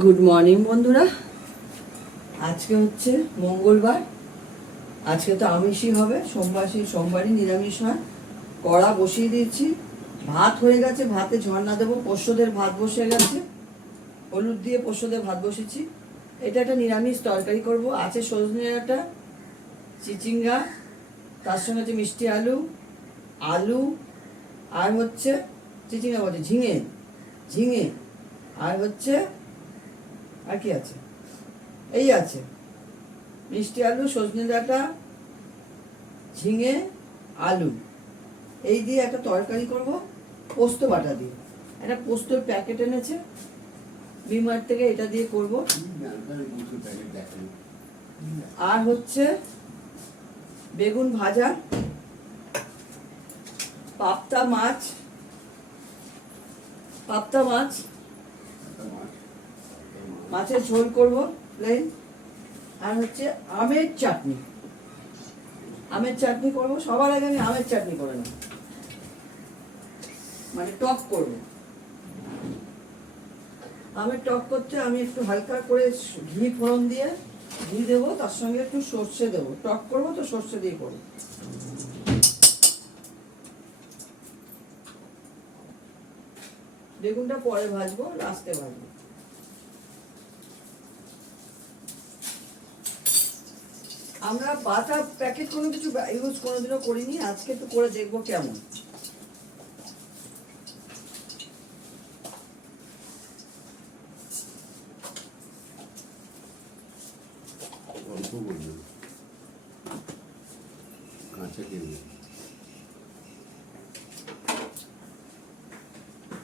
Good morning বন্ধুরা। আজকে হচ্ছে মঙ্গলবার। আজকে তো আমিষই হবে, সোমবারই নিরামিষ হয়। কড়া বসিয়ে দিয়েছি, ভাত হয়ে গেছে, ভাতে ঝর্ণা দেবো। পোষ্যদের ভাত বসে গেছে, হলুদ দিয়ে পোষ্যদের ভাত বসেছি। এটা একটা নিরামিষ তরকারি করব। আছে সজনে ডাঁটা, চিচিঙ্গা, তার সঙ্গে আছে মিষ্টি আলু, আলু, আর হচ্ছে চিচিঙ্গা বলছে ঝিঙে, ঝিঙে, আর হচ্ছে আর কি আছে, এই আছে মিষ্টি আলু, সজনে ডাঁটা, ঝিঙে, আলু, এই দিয়ে একটা তরকারি করব পোস্ত বাটা দিয়ে। একটা পোস্তর প্যাকেট এনেছে বিমার থেকে, এটা দিয়ে করব। আর হচ্ছে বেগুন ভাজা, পাবদা মাছ, মাছের ঝোল করব প্লেন। আর হচ্ছে আমের চাটনি করব। সবার আগে আমি আমের চাটনি করে নেব, মানে টক করব। আমের টক করতে আমি একটু হালকা করে ঘি ফোড়ন দিয়ে ঘি দেবো, তার সঙ্গে একটু সর্ষে দেবো। টক করবো তো সর্ষে দিয়ে করবো। বেগুনটা পরে ভাজবো, লাস্টে ভাজবো। আমরা বাটা প্যাকেট কোনো কিছু ইউজ কোনোদিনও করিনি, আজকে একটু করে দেখবো কেমন।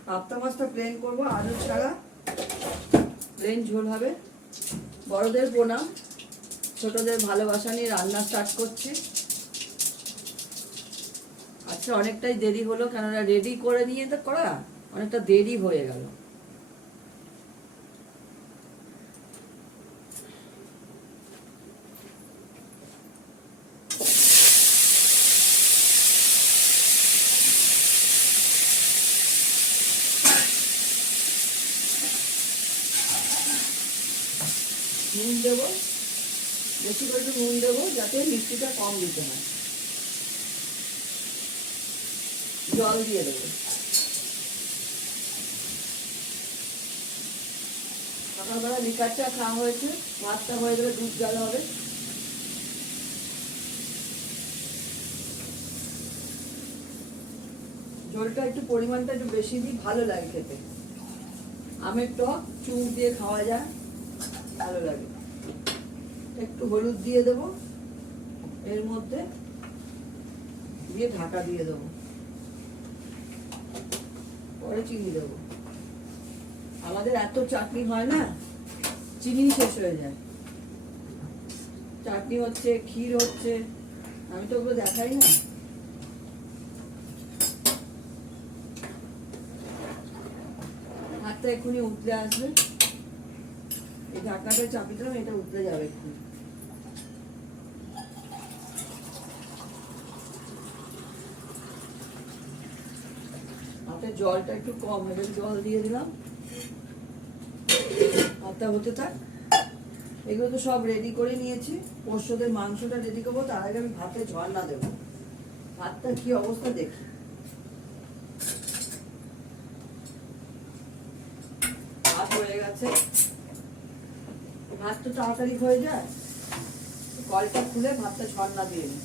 পাবদা মাছটা প্লেন করবো, আলু ছাড়া প্লেন ঝোল হবে। বড়দের প্রণাম, ছোটদের ভালোবাসা নিয়ে রান্না স্টার্ট করছি। আচ্ছা, অনেকটাই দেরি হলো, কেননা রেডি করে নিয়ে তো করা অনেকটা দেরি হয়ে গেল। নুন দেবো, বেশি করে একটু নুন দেবো যাতে মিষ্টিটা কম দিতে হয়। জল দিয়ে দেবো। সকালবেলা লিকার চা খাওয়া হয়েছে, ভাতটা হয়ে গেলে দুধ জল হবে। ঝোলটা একটু পরিমাণটা একটু বেশি দিই, ভালো লাগে খেতে। আমের টক চুন দিয়ে খাওয়া যায়, ভালো লাগে। একটু হলুদ দিয়ে দেবো এর মধ্যে, দিয়ে ঢাকা দিয়ে দেবো, পরে চিনি দেবো। আমাদের এত চাটনি হয় না, চিনি শেষ হয়ে যায়। চাটনি হচ্ছে, ক্ষীর হচ্ছে, আমি তো ওগুলো দেখাই না। হাতটা এক্ষুনি উঠলে আসবে, এই ঢাকাটা চাপি দিলাম, এটা উঠলে যাবে এক্ষুনি। হাতের জলটা একটু কম হবে, জল দিয়ে দিলাম। হাতটা হতে থাক। এগুলো তো সব রেডি করে নিয়েছি। পোষ্যদের মাংসটা রেডি করবো, তার আগে আমি ভাতে ঝর্ণা দেবো। ভাতটা কি অবস্থা দেখি। ভাত হয়ে গেছে, ভাত তো তাড়াতাড়ি হয়ে যায়। কলটা খুলে ভাতটা ঝর্ণা দিয়ে নিই।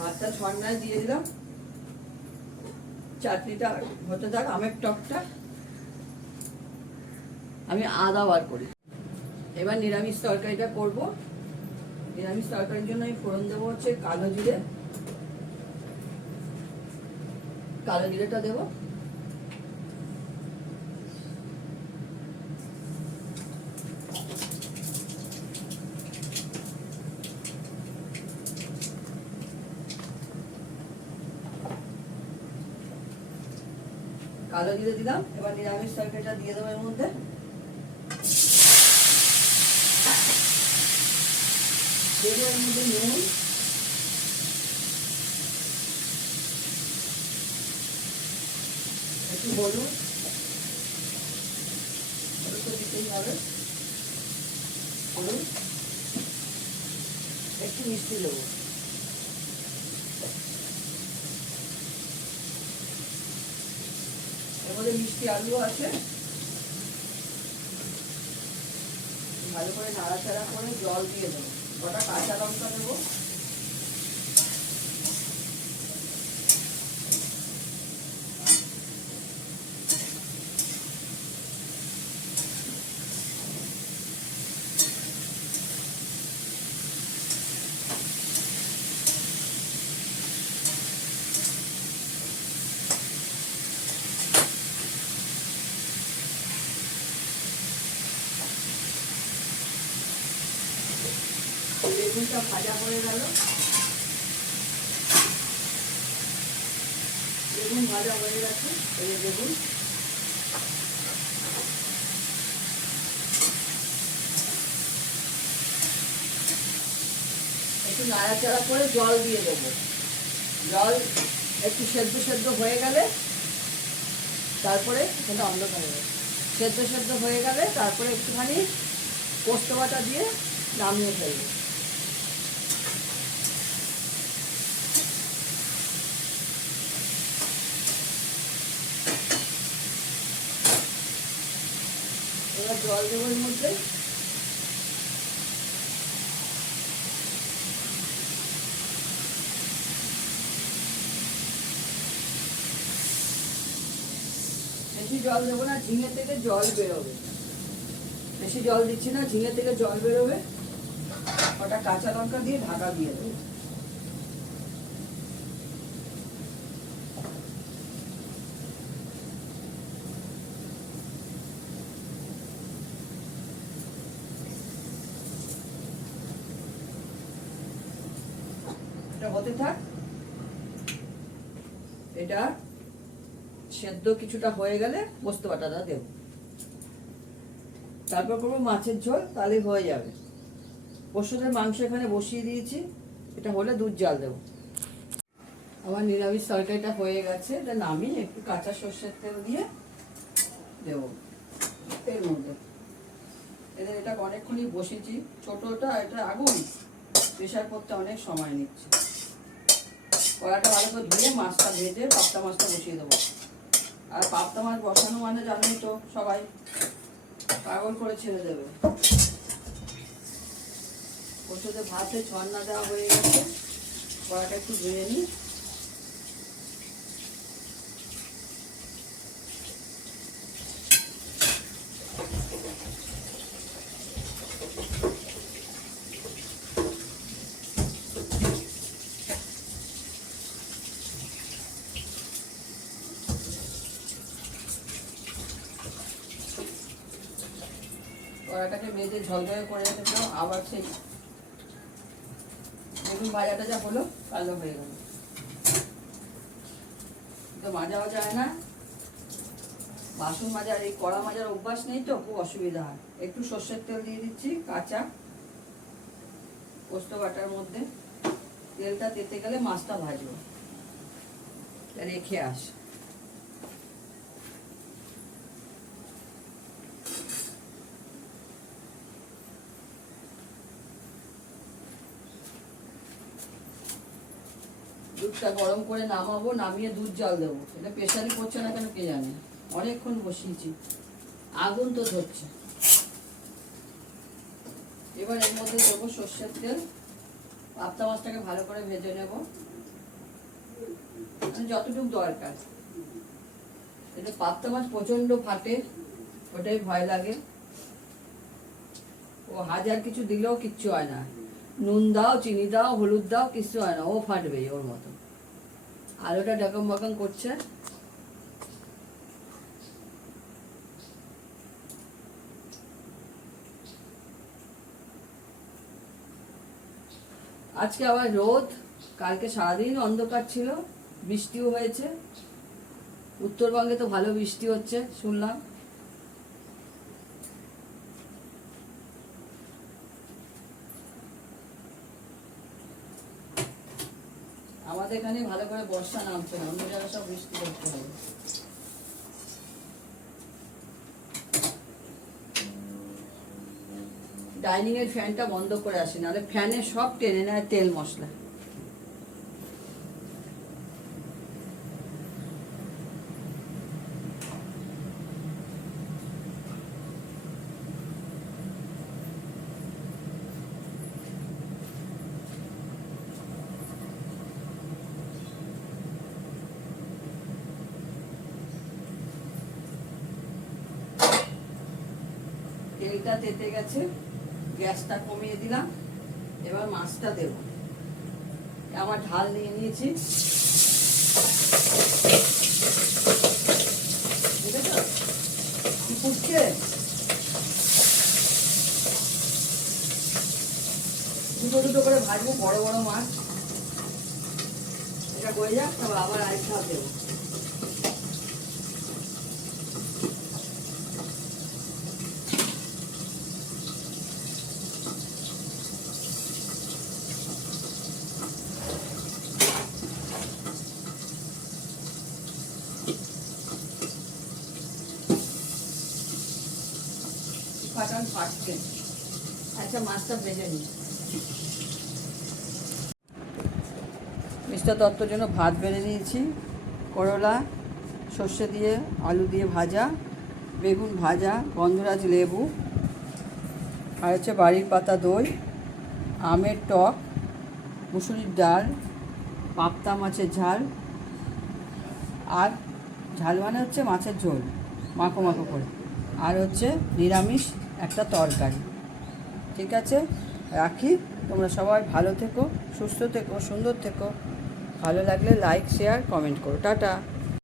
ভাতটা ঝর্ণায় দিয়ে দিলাম, চাটনিটা হতে থাক। আমের টকটা আমি আদা বার করি। এবার নিরামিষ তরকারিটা করব। নিরামিষ তরকারির জন্য আমি ফোড়ন দেবো হচ্ছে কালো জিরে। কালো জিরেটা দেবো, কালো জিরে দিলাম। এবার নিরামিষ তরকারিটা দিয়ে দেবো এর মধ্যে। দেবো এর মধ্যে নুন, একটু হলুদ, হলুদ তো দিতেই হবে, হলুদ, একটু মিষ্টি দেবো। এর মধ্যে মিষ্টি আলু আছে। ভালো করে নাড়াচাড়া করে জল দিয়ে দেবো। কটা কাঁচা লঙ্কা দেবো। বেগুনটা ভাজা হয়ে গেল। বেগুন ভাজা হয়ে গেছে। এই বেগুন একটু নাড়াচাড়া করে জল দিয়ে দেবো। জল একটু সেদ্ধ সেদ্ধ হয়ে গেলে তারপরে সেটা অন্ধকার হয়ে গেছে। সেদ্ধ সেদ্ধ হয়ে গেলে তারপরে একটুখানি পোস্ত বাটা দিয়ে নামিয়ে ফেলবো। এবার জল দেবো এর মধ্যে। বেশি জল দেবো না, ঝিঙে থেকে জল বেরোবে। বেশি জল দিচ্ছি না, ঝিঙে থেকে জল বেরোবে। ওটা কাঁচা লঙ্কা দিয়ে ঢাকা দিয়ে দেবো। এটা হতে থাক। এটা সেদ্ধ কিছুটা হয়ে গেলে পোস্ত বাটাটা দেব। তারপর করবো মাছের ঝোল, তাহলে হয়ে যাবে। পরশুদের মাংস এখানে বসিয়ে দিয়েছি। এটা হলে দুধ জাল দেবো। আমার নিরামিষ তরকারিটা হয়ে গেছে। এটা নামিয়ে একটু কাঁচা সর্ষের তেল দিয়ে দেবো এর মধ্যে। এটা অনেকক্ষণই বসেছি। ছোটটা এটা আগুন, প্রেশার করতে অনেক সময় নিচ্ছে। কড়াটা ভালো করে ধুয়ে মাছটা ভেজে পাবদা মাছটা বসিয়ে দেবো। আর পাবদা মাছ বসানো মানে জানোই তো সবাই, পাগল করে ছেড়ে দেবে। ওর সাথে ভাতে ছন্না দেওয়া হয়ে গেছে। কড়াটা একটু ধুয়ে নিই। কড়াটাকে বেঁধে ঝলঝলে করে রেখেছিলাম। আবার সেই বেগুন ভাজাটা যা হলো কালো হয়ে গেল। তো মাজাও যায় না, বাসন মাজার এই কড়া মাজার অভ্যাস নেই তো, খুব অসুবিধা হয়। একটু সর্ষের তেল দিয়ে দিচ্ছি কাঁচা পোস্ত বাটার মধ্যে। তেলটা তেতে গেলে মাছটা ভাজবো। রেখে আস। দুধটা গরম করে নামাবো, নামিয়ে দুধ জাল দেবো। এটা প্রেশারই পড়ছে না কেন কে জানে, অনেকক্ষণ বসিয়েছি, আগুন তো ধরছে। এবার এর মধ্যে দেবো সর্ষের তেল। পাবদা মাছটাকে ভালো করে ভেজে নেব, যতটুকু দরকার। এটা পাবদা মাছ প্রচন্ড ফাটে, ওটাই ভয় লাগে। ও হাজার কিছু দিলেও কিচ্ছু হয় না। নুন দাও, চিনি দাও, হলুদ দাও, কিচ্ছু হয় না, ও ফাটবেই ওর মতো। আলুটা ডাকম বাকম করছে। আজকে আবার রোদ, কালকে সারাদিন অন্ধকার ছিল, বৃষ্টিও হয়েছে। উত্তরবঙ্গে তো ভালো বৃষ্টি হচ্ছে শুনলাম। আমাদের এখানে ভালো করে বর্ষা নামছে না, অন্য জায়গায় সব বৃষ্টি করতে হবে। ডাইনিং এর ফ্যানটা বন্ধ করে আসি, নাহলে ফ্যানে সব টেনে নেয় তেল মশলা। তেলটা তেতে গেছে, গ্যাসটা কমিয়ে দিলাম। এবার মাছটা দেব। আমার ঢাল নিয়ে নিয়েছি, বুঝেছো কি ফুটছে। দুটো দুটো করে ভাজবো, বড় বড় মাছ। এটা হয়ে যাক, তবে আবার আরেকটা দেবো। ফাটান ফাটছে। আচ্ছা, মাছটা ভেজে নিই। মিস্টার দত্তর জন্য ভাত বেড়ে নিয়েছি। করলা সর্ষে দিয়ে আলু দিয়ে ভাজা, বেগুন ভাজা, গন্ধরাজ লেবু, আর হচ্ছে বাড়ির পাতা দই, আমের টক, মুসুরির ডাল, পাবদা মাছের ঝাল, আর ঝাল মানে হচ্ছে মাছের ঝোল মাখো মাখো করে, আর হচ্ছে নিরামিষ একটা তরকারি। ঠিক আছে, রাখি। তোমরা সবাই ভালো থেকো, সুস্থ থেকো, সুন্দর থেকো। ভালো লাগলে লাইক, শেয়ার, কমেন্ট করো। টাটা।